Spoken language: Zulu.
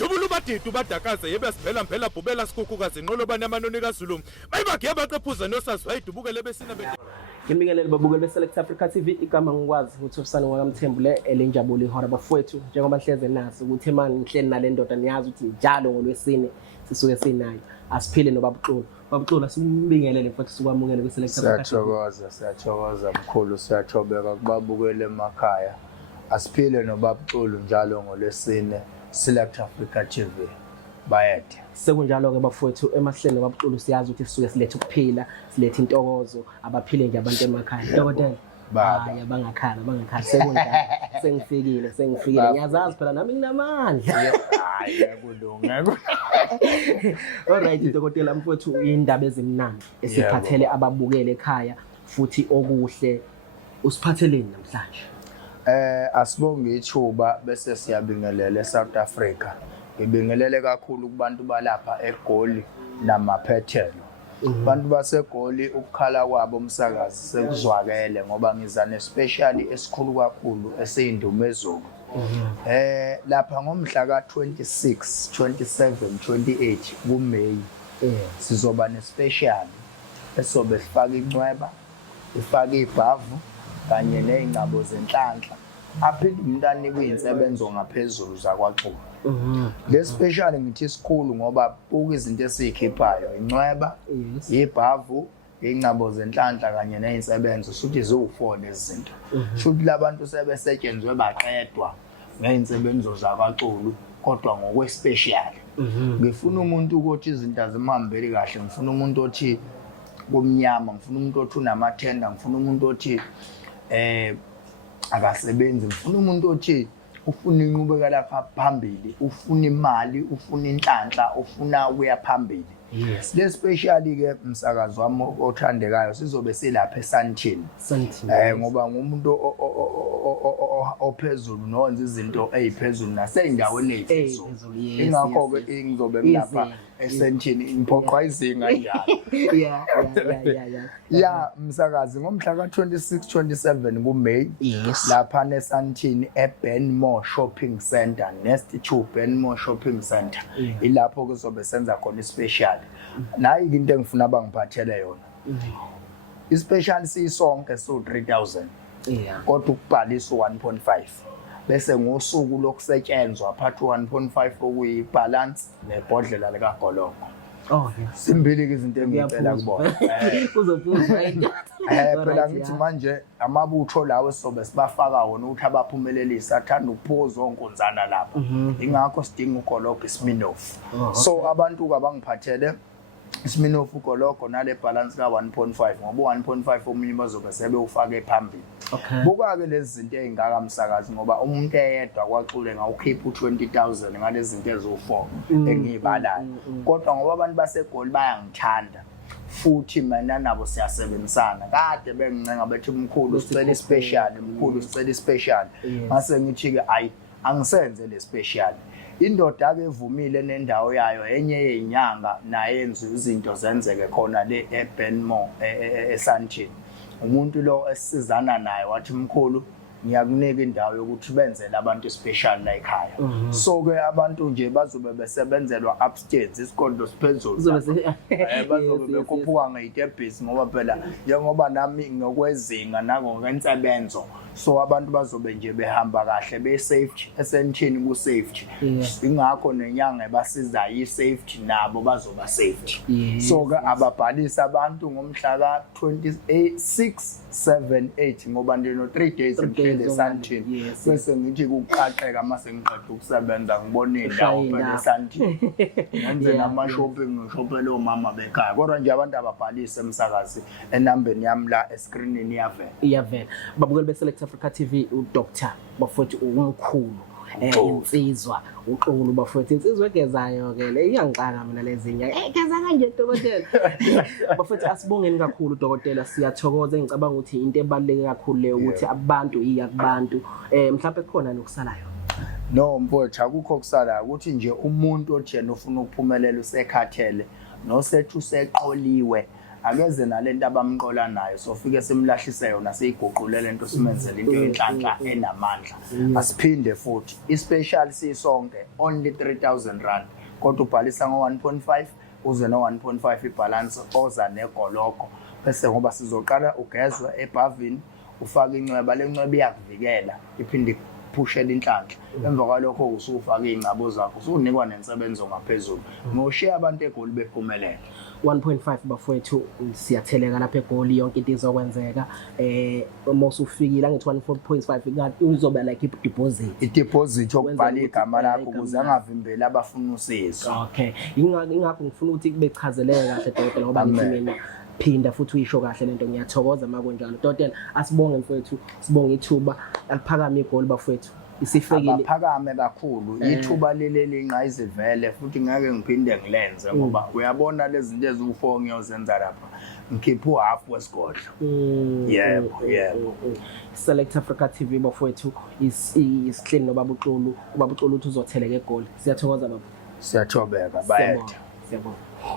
dubula ubadidu badakaze yebe siphela mphela bhubela sikhukukazi nqolobane amanoni kaZulu bayibagiye baqephuza nosazi wayidubukele besina Ngibingelele babukeli beSelect Africa TV igama ngikwazi ukuthi ufisana ngwakamthembule elenjabulo ihora bafowethu njengoba hleze nazi ukuthi manje ngihleli nale ndoda niyazi ukuthi njalo ngolwesine sisuke sinayo asiphile no babu XULU asimbingelele futhi sikwamukele kweSelect Africa siyathokoza mkhulu siyathobeka kubabukele emakhaya asiphile no babu XULU njalo ngolwesine Select Africa TV bayethe sekunjalo ke bafowethu emahlelo no babu XULU siyazi ukuthi sisuke silethe ukuphila silethe intokozo abaphile nje abantu emakhaya dokotela hayi bangakhala sekunjalo sengifikile ngiyazazi phela nami nginamandla hayi kulunga alright dokotela mfowethu indaba ezimnandi esiphathele ababukele ekhaya futhi okuhle usiphatheleni namhlanje asibonge ithuba bese siyabingelela eSouth Africa ngibingelele kakhulu kubantu balapha eGoli namaphethelo abantu baseGoli ukukhala kwabo umsakazi sekuzwakele ngoba ngiza nespecially esikhulu kakhulu eseyindumezulu lapha ngomhla ka26 27 28 kuMay sizoba nespecial esobe sifaka incweba ifaka ibhavu kanye nezingcabo zenhlanhla aphinde umntana kuyinsebenzo ngaphezulu zakwaXULU le special ngithi isikhulu ngoba buka izinto esikhiphayo incweba ibhavu ingcabo zenhlanhla kanye nezinsebenzo futhi zo4 lezi zinto futhi labantu sebesetshenzwe baqedwa ngeinsebenzo zakwaXULU kodwa ngokwespecial ngifuna umuntu ukuthi izinto azimhambeli kahle ngifuna umuntu othi kumnyama ngifuna umuntu othi unamathenda ngifuna umuntu othi akasebenzi ngifuna umuntu othi ufuna inqubekela phambili ufuna imali ufuna inhlanhla ufuna ukuya phambili le specially ke umsakazo wami othandekayo sizobe silapha eSandton ngoba ngumuntu ophezulu nonze izinto eziphezulu naseyindaweni eziphezulu ingakho ke ngizobe ngilapha eSandton imphoqwa izinga njalo ya umsakazi ngomhla ka26 27 kuMay lapha neSandton eBenmore Shopping Center next to Benmore Shopping Center ilapho kuzobe senza khona ispecial nayi into engifuna bangiphathele yona ispecial sisonke so 3000 kodwa ukubhalisa 1.5 bese ngosuku lokusetshenzwa phathi 1.5 okuyibalance nebhodlela lika goloko simbili ke izinto engicela kubona uzophuza phela ngithi manje amabutho lawo sizobe sibafaka wona ukuthi abaphumelelisa athanda ukuphuza onkunzana lapha ingakho sidinga ugoloko Sminoff so abantu kabangiphathele Sminoff ugoloko nale balance ka 1.5 ngoba 1.5 omunye bazobe sebewufake phambili buka ke lezi zinto ezingaka msakazi ngoba umuntu eyedwa kwaXULU ngawukhipha u20000 ngalezi zinto ezo4 engizibalayo kodwa ngoba abantu baseGoli bayangithanda futhi mina nabo siyasebenzisana kade bengincenga bethi umkhulu sicela ispecial mase ngithi ke ayi angisenze le special indoda ke evumile nendawo yayo enye yezinyanga nayenza izinto zenzeke khona le eBenmore eSandton umuntu lo esizana naye wathi mkhulu ngiyakunika indawo yokuthi benzele abantu special la ekhaya so ke abantu nje bazobe besebenzelwa upstairs isikolo siphezulu bazobe bekhuphuka ngeitebhisi ngoba phela njengoba nami ngokwezinga nangokwensebenzo so abantu bazobe nje behamba kahle be safety eSandton ku safety ingakho nenyanga ebasiza yi safety nabo bazoba safety so ke ababhalisa abantu ngomhla ka 26 7 8 ngoba ndino 3 days eSandton bese ngithi kuqaqeka mase ngiqeda ukusebenza ngibona indawo phela eSandton ngenze nama shopping ngishopele omama bekhaya kodwa nje abantu ababhalise emsakazi enambeni yami la escreenini iyavela babukeli beSelect Africa TV uDr bafowethu umkhulu insizwa uXULU bafowethu insizwa egezayo ke le iyangixaka mina lezinya egeza kanje dokotela bafowethu asibongeni kakhulu dokotela siyathokoza ngicabanga ukuthi into ebaluleke kakhulu le ukuthi abantu iyakubantu mhlawumbe khona nokusalayo no mfowethu akukho kusala ukuthi nje umuntu othi yena ufuna ukuphumelela usekhathele nosethu seqoliwe akeze nalento abamqola nayo sofike simlahlise yona seyiguqule lento simenzele into yenhlanhla enamandla asiphinde futhi ispecial sisonke only 3000 rand kodwa ubhalisa ngo 1.5 uze no 1.5 ibalance oza negoloko bese ngoba sizoqala ugezwe ebhavini ufaka incweba lencweba iyakuvikela iphinde pushela inhlanhla emva kwalokho usufaka izingcabo zakho usunikwa nensebenzo ngaphezulu ngoshiya abantu eGoli bephumelela 1.5 bafowethu siyatheleka lapha eGoli yonke into izokwenzeka uma usufikile angithi 1.5 kanti uzoba like i-deposit yokubhala igama lakho ukuze angavimbeli abafuna usizo. Okay ingakho ngifuna ukuthi kube chazeleke kahle dokotela ngoba ngithi mina phinda futhi uyisho kahle lento ngiyathokoza makunjalo dokotela asibonge mfowethu sibonge ithuba aliphakame iGoli bafowethu isifikile aphakame kakhulu ithuba linqa izivele futhi ngeke ngiphinde ngilenze ngoba uyabona lezi zinto eziwu4 ngiyozenza lapha ngikhipha uhalf wesigodlo yebo Select Africa TV bafowethu isihleli no Baba XULU ubaba XULU uthi uzotheleka eGoli siyathokoza baba siyathobeka bayetha siyabonga